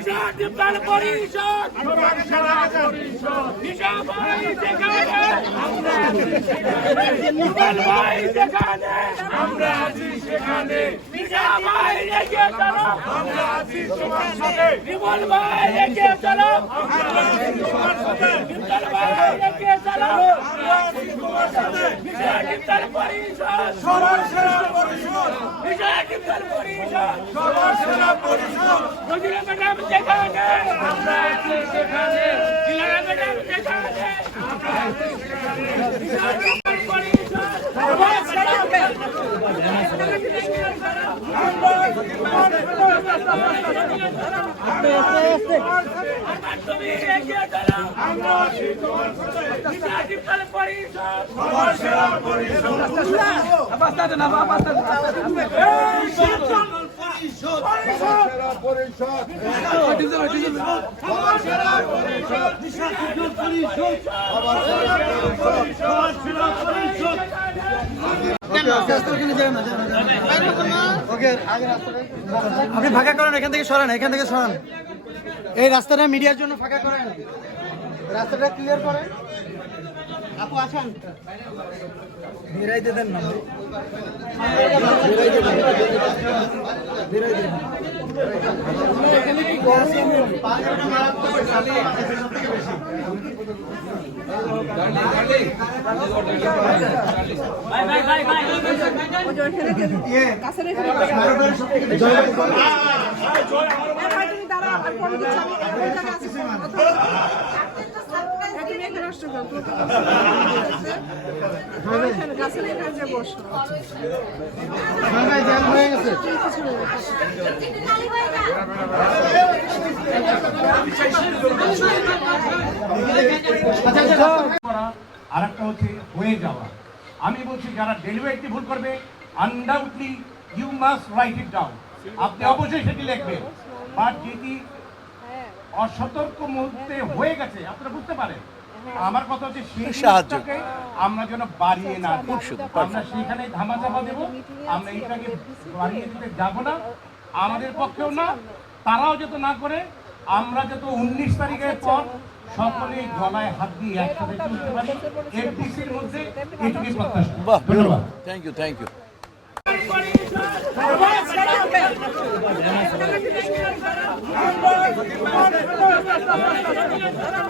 বিপ্লব পরিষদ। বিপ্লব যেখানে আমরা আছি সেখানে। ভাই এগিয়ে চলো। আমরা আছি তোমার সাথে। বিমল ভাই এগিয়ে চলো। আমরা আছি তোমার সাথে। বিমল ভাই এগিয়ে চলো। আমরা আছি তোমার সাথে। কিষাণ পরিষদ। সবার সেরা পরিষদ কিষাণ পরিষদ সবার পরিষদ নজরুল ম্যাডাম যেখানে আমরা আছি সেখানে ম্যাডাম যেখানে আমরা আছি সেখানে কিষাণ বিপ্লব পরিষদ সবার সেরা তুমি এগিয়ে চলো আমরা আছি তোমার সাথে কিষাণ বিপ্লব পরিষদ সবার সেরা পরিষদ সেরা পরিষদ সবার সেরা পরিষদ সবার সেরা পরিষদ আপনি ফাঁকা করেন, এখান থেকে সরান, এখান থেকে সরান। এই রাস্তাটা মিডিয়ার জন্য ফাঁকা করেন। রাস্তাটা ক্লিয়ার করেন। আপু, আসেন। বেরাইতে দেন না। এখানে কি গাছ ভাই ভাই ভাই ভাই গাছের এখানে বসো। ভাই জ্যাম হয়ে গেছে। আর একটা হচ্ছে হয়ে যাওয়া। আমি বলছি যারা ডেলিভারিটি ভুল করবে undoubtedly you must write it down আপনি অবশ্যই সেটি লিখবেন। বাট যেটি অসতর্ক মুহূর্তে হয়ে গেছে আপনারা বুঝতে পারেন। আমার কথা হচ্ছে সেই আমরা যেন বাড়িয়ে না। আমরা সেখানে ধামাচাপা দেবো। আমরা এইটাকে বাড়িয়ে দিতে যাব না। আমাদের পক্ষেও না তারাও যত না করে। আমরা যত উনিশ তারিখের পর সকলেই গলায় হাত দিয়ে একসাথে চলতে পারি। এফডিসির মধ্যে এটুকুই প্রত্যাশা। ধন্যবাদ। থ্যাংক ইউ থ্যাংক ইউ আমরা